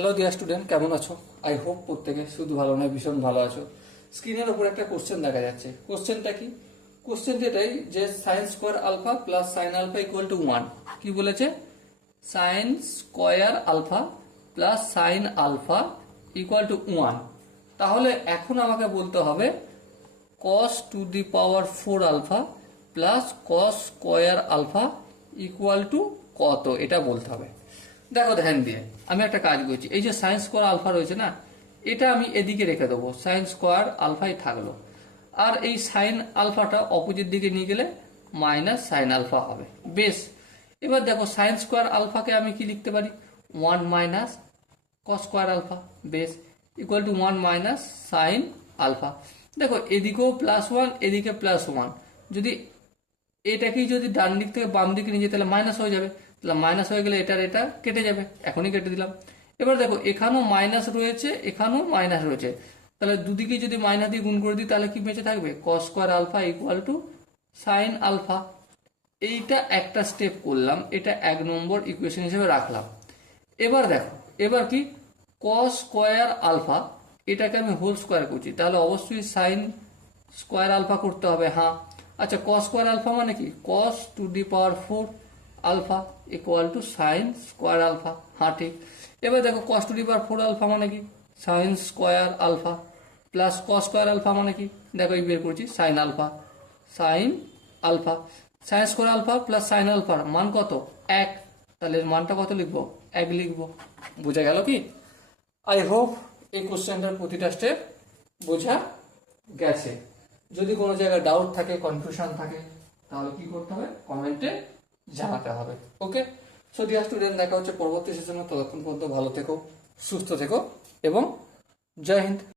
Hello dear student, কেমন আছো? I hope প্রত্যেকে শুধু ভালো নয়, ভীষণ ভালো আছো। স্ক্রিনের উপর একটা কোশ্চেন দেখা যাচ্ছে। কোশ্চেনটা কি? কোশ্চেনটা এটাই যে sine square alpha plus sine alpha equal to 1। কি বলেছে? Sine square alpha plus sine alpha equal to 1। তাহলে এখন আমাকে বলতে হবে cos to the power 4 alpha plus cos square alpha equal to কত, এটা বলতে হবে। দেখো ধ্যান দিয়ে আমি একটা কাজ করছি, এই যে সাইন স্কোয়ার আলফা রয়েছে না, এটা আমি এদিকে রেখে দেবো, সাইন স্কোয়ার আলফাই থাকলো। আর এই সাইন আলফাটা অপোজিট দিকে নিয়ে গেলে মাইনাস সাইন আলফা হবে। বেশ, এবার দেখো সাইন স্কোয়ার আলফাকে আমি কি লিখতে পারি? 1 মাইনাস কস স্কোয়ার আলফা। বেশ, equal to 1 minus sine alpha. দেখো এদিকেও +1 এদিকে +1, যদি এটাকেই যদি ডান দিক থেকে বাম দিকে নিয়ে যেতে তাহলে মাইনাস হয়ে যাবে। তাহলে মাইনাস হয়ে গেলে এটার এটা কেটে যাবে, এখনই কেটে দিলাম। এবার দেখো এখানেও মাইনাস রয়েছে, এখানেও মাইনাস রয়েছে, তাহলে দুদিকে যদি মাইনাস দিয়ে গুণ করে দিই তাহলে কি বেঁচে থাকবে? Cos square alpha equal to sine alpha. এইটা একটা স্টেপ করলাম, এটা 1 নম্বর ইকুয়েশন হিসেবে রাখলাম। এবার দেখো, এবার কি কস স্কোয়ার আলফা, এটাকে আমি হোল স্কোয়ার করছি, তাহলে অবশ্যই সাইন স্কোয়ার আলফা করতে হবে। হ্যাঁ, আচ্ছা কস স্কোয়ার আলফা মানে কি? Cos to the power 4 alpha equal to sine square alpha. হ্যাঁ ঠিক। এবার দেখো কস টু দি পাওয়ার 4 আলফা মানে কি? Sine square alpha plus cos square alpha মানে কি? দেখো এই বের করছি, sine alpha. Sine alpha, sine square alpha plus sine আলফার মান কত? 1। তাহলে এর মানটা কত লিখবো? 1 লিখবো। বোঝা গেল কি? আই হোপ এই কোশ্চেনটার প্রতিটা স্টেপ বোঝা গেছে। যদি কোনো জায়গায় ডাউট থাকে, কনফিউশন থাকে, তাহলে কি করতে হবে? কমেন্টে জানাতে হবে। ওকে, সো ডিয়ার স্টুডেন্ট, দেখা হচ্ছে পরবর্তী সেশনে। ততক্ষণ পর্যন্ত ভালো থেকো, সুস্থ থেকো এবং জয় হিন্দ।